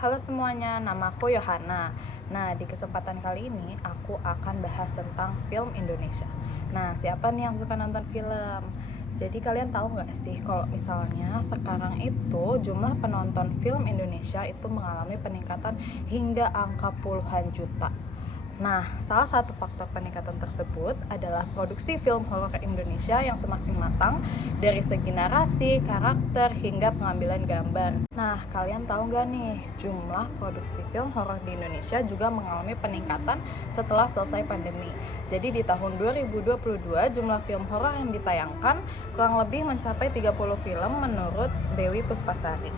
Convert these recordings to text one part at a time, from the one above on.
Halo semuanya, nama aku Yohana. Nah, di kesempatan kali ini aku akan bahas tentang film Indonesia. Nah, siapa nih yang suka nonton film? Jadi kalian tahu nggak sih kalau misalnya sekarang itu jumlah penonton film Indonesia itu mengalami peningkatan hingga angka puluhan juta. Nah, salah satu faktor peningkatan tersebut adalah produksi film horor Indonesia yang semakin matang dari segi narasi, karakter, hingga pengambilan gambar. Nah, kalian tahu nggak nih, jumlah produksi film horor di Indonesia juga mengalami peningkatan setelah selesai pandemi. Jadi di tahun 2022, jumlah film horor yang ditayangkan kurang lebih mencapai 30 film menurut Dewi Puspasari.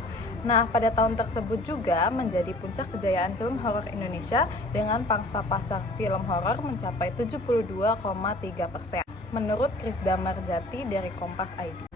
Nah, pada tahun tersebut juga menjadi puncak kejayaan film horor Indonesia dengan pangsa pasar film horor mencapai 72,3% menurut Krisda Marjati dari Kompas ID.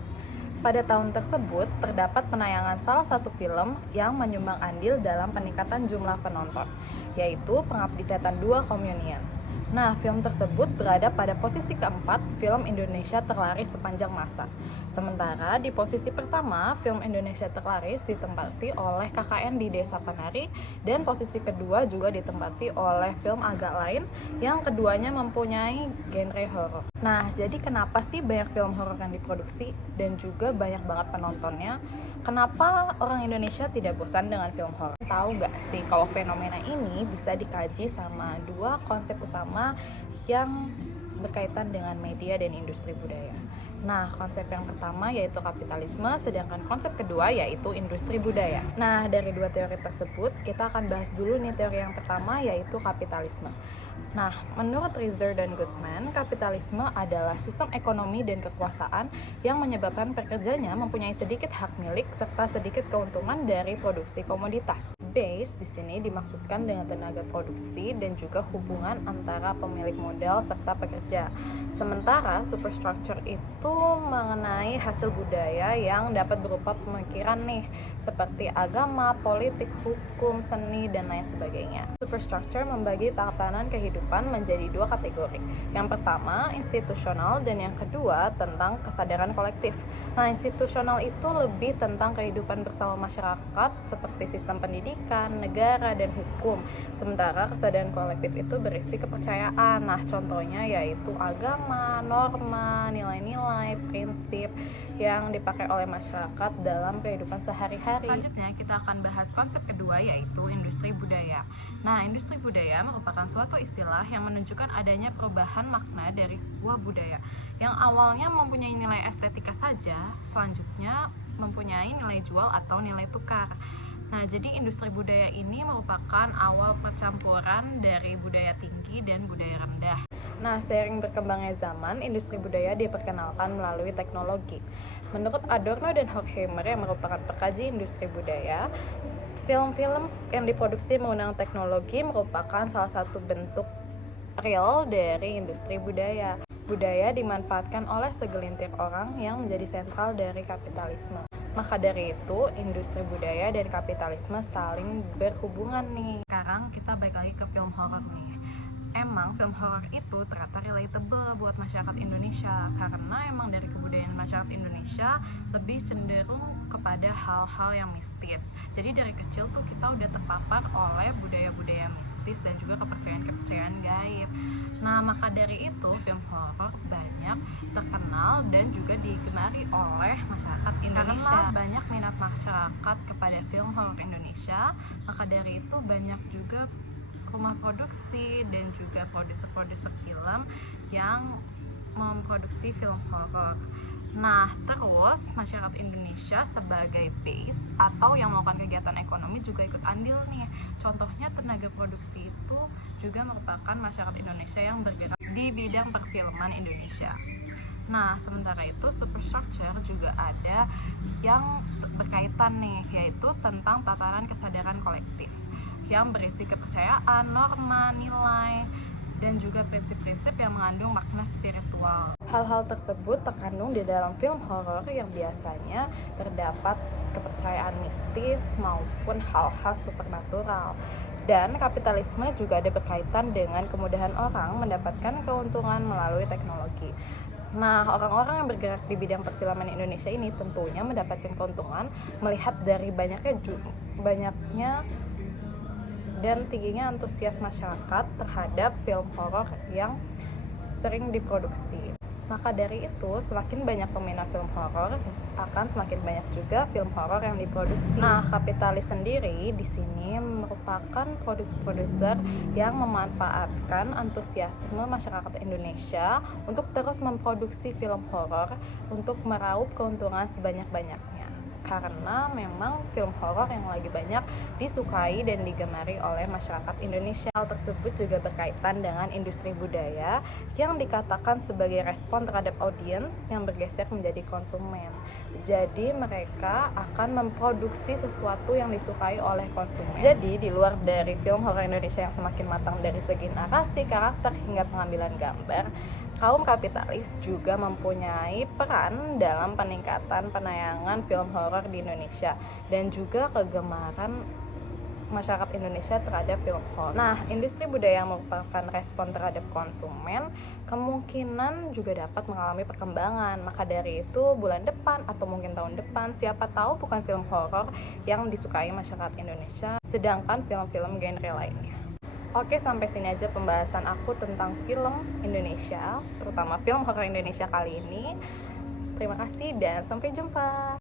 Pada tahun tersebut, terdapat penayangan salah satu film yang menyumbang andil dalam peningkatan jumlah penonton, yaitu Pengabdi Setan 2 Communion. Nah, film tersebut berada pada posisi keempat film Indonesia terlaris sepanjang masa. Sementara di posisi pertama, film Indonesia terlaris ditempati oleh KKN di Desa Penari, dan posisi kedua juga ditempati oleh film agak lain yang keduanya mempunyai genre horor. Nah, jadi kenapa sih banyak film horor yang diproduksi dan juga banyak banget penontonnya? Kenapa orang Indonesia tidak bosan dengan film horor? Tahu nggak sih kalau fenomena ini bisa dikaji sama dua konsep utama yang berkaitan dengan media dan industri budaya. Nah, konsep yang pertama yaitu kapitalisme, sedangkan konsep kedua yaitu industri budaya. Nah, dari dua teori tersebut, kita akan bahas dulu nih teori yang pertama yaitu kapitalisme. Nah, menurut Reiser dan Goodman, kapitalisme adalah sistem ekonomi dan kekuasaan yang menyebabkan pekerjanya mempunyai sedikit hak milik serta sedikit keuntungan dari produksi komoditas. Base di sini dimaksudkan dengan tenaga produksi dan juga hubungan antara pemilik modal serta pekerja. Sementara superstructure itu mengenai hasil budaya yang dapat berupa pemikiran nih, seperti agama, politik, hukum, seni, dan lain sebagainya. Superstructure membagi tatanan kehidupan menjadi dua kategori. Yang pertama, institusional, dan yang kedua, tentang kesadaran kolektif. Nah, institusional itu lebih tentang kehidupan bersama masyarakat, seperti sistem pendidikan, negara, dan hukum. Sementara kesadaran kolektif itu berisi kepercayaan. Nah, contohnya yaitu agama, norma, nilai-nilai, prinsip yang dipakai oleh masyarakat dalam kehidupan sehari-hari. Selanjutnya kita akan bahas konsep kedua yaitu industri budaya. Nah, industri budaya merupakan suatu istilah yang menunjukkan adanya perubahan makna dari sebuah budaya yang awalnya mempunyai nilai estetika saja, selanjutnya mempunyai nilai jual atau nilai tukar. Nah, jadi industri budaya ini merupakan awal percampuran dari budaya tinggi dan budaya rendah. Nah, seiring berkembangnya zaman, industri budaya diperkenalkan melalui teknologi. Menurut Adorno dan Horkheimer yang merupakan pekaji industri budaya, film-film yang diproduksi menggunakan teknologi merupakan salah satu bentuk real dari industri budaya. Budaya dimanfaatkan oleh segelintir orang yang menjadi sentral dari kapitalisme. Maka dari itu, industri budaya dan kapitalisme saling berhubungan nih. Sekarang kita balik lagi ke film horor nih. Emang film horor itu ternyata relatable buat masyarakat Indonesia karena emang dari kebudayaan masyarakat Indonesia lebih cenderung kepada hal-hal yang mistis. Jadi dari kecil tuh kita udah terpapar oleh budaya-budaya mistis dan juga kepercayaan-kepercayaan gaib. Nah, maka dari itu film horor banyak terkenal dan juga digemari oleh masyarakat Indonesia. Karena banyak minat masyarakat kepada film horor Indonesia, maka dari itu banyak juga rumah produksi dan juga produser-produser film yang memproduksi film horor. Nah, terus masyarakat Indonesia sebagai base atau yang melakukan kegiatan ekonomi juga ikut andil nih. Contohnya tenaga produksi itu juga merupakan masyarakat Indonesia yang bergerak di bidang perfilman Indonesia. Nah, sementara itu superstructure juga ada yang berkaitan nih, yaitu tentang tataran kesadaran kolektif yang berisi kepercayaan, norma, nilai, dan juga prinsip-prinsip yang mengandung makna spiritual. Hal-hal tersebut terkandung di dalam film horor yang biasanya terdapat kepercayaan mistis maupun hal-hal supernatural. Dan kapitalisme juga ada berkaitan dengan kemudahan orang mendapatkan keuntungan melalui teknologi. Nah, orang-orang yang bergerak di bidang perfilman Indonesia ini tentunya mendapatkan keuntungan melihat dari banyaknya dan tingginya antusias masyarakat terhadap film horor yang sering diproduksi. Maka dari itu, semakin banyak peminat film horor, akan semakin banyak juga film horor yang diproduksi. Nah, Kapitalis sendiri di sini merupakan produser-produser yang memanfaatkan antusiasme masyarakat Indonesia untuk terus memproduksi film horor untuk meraup keuntungan sebanyak-banyaknya. Karena memang film horor yang lagi banyak disukai dan digemari oleh masyarakat Indonesia. Hal tersebut juga berkaitan dengan industri budaya yang dikatakan sebagai respon terhadap audiens yang bergeser menjadi konsumen. Jadi mereka akan memproduksi sesuatu yang disukai oleh konsumen. Jadi di luar dari film horor Indonesia yang semakin matang dari segi narasi, karakter hingga pengambilan gambar, kaum kapitalis juga mempunyai peran dalam peningkatan penayangan film horor di Indonesia dan juga kegemaran masyarakat Indonesia terhadap film horor. Nah, industri budaya yang merupakan respon terhadap konsumen kemungkinan juga dapat mengalami perkembangan. Maka dari itu, bulan depan atau mungkin tahun depan, siapa tahu bukan film horor yang disukai masyarakat Indonesia, sedangkan film-film genre lainnya. Oke, sampai sini aja pembahasan aku tentang film Indonesia, terutama film horor Indonesia kali ini. Terima kasih dan sampai jumpa.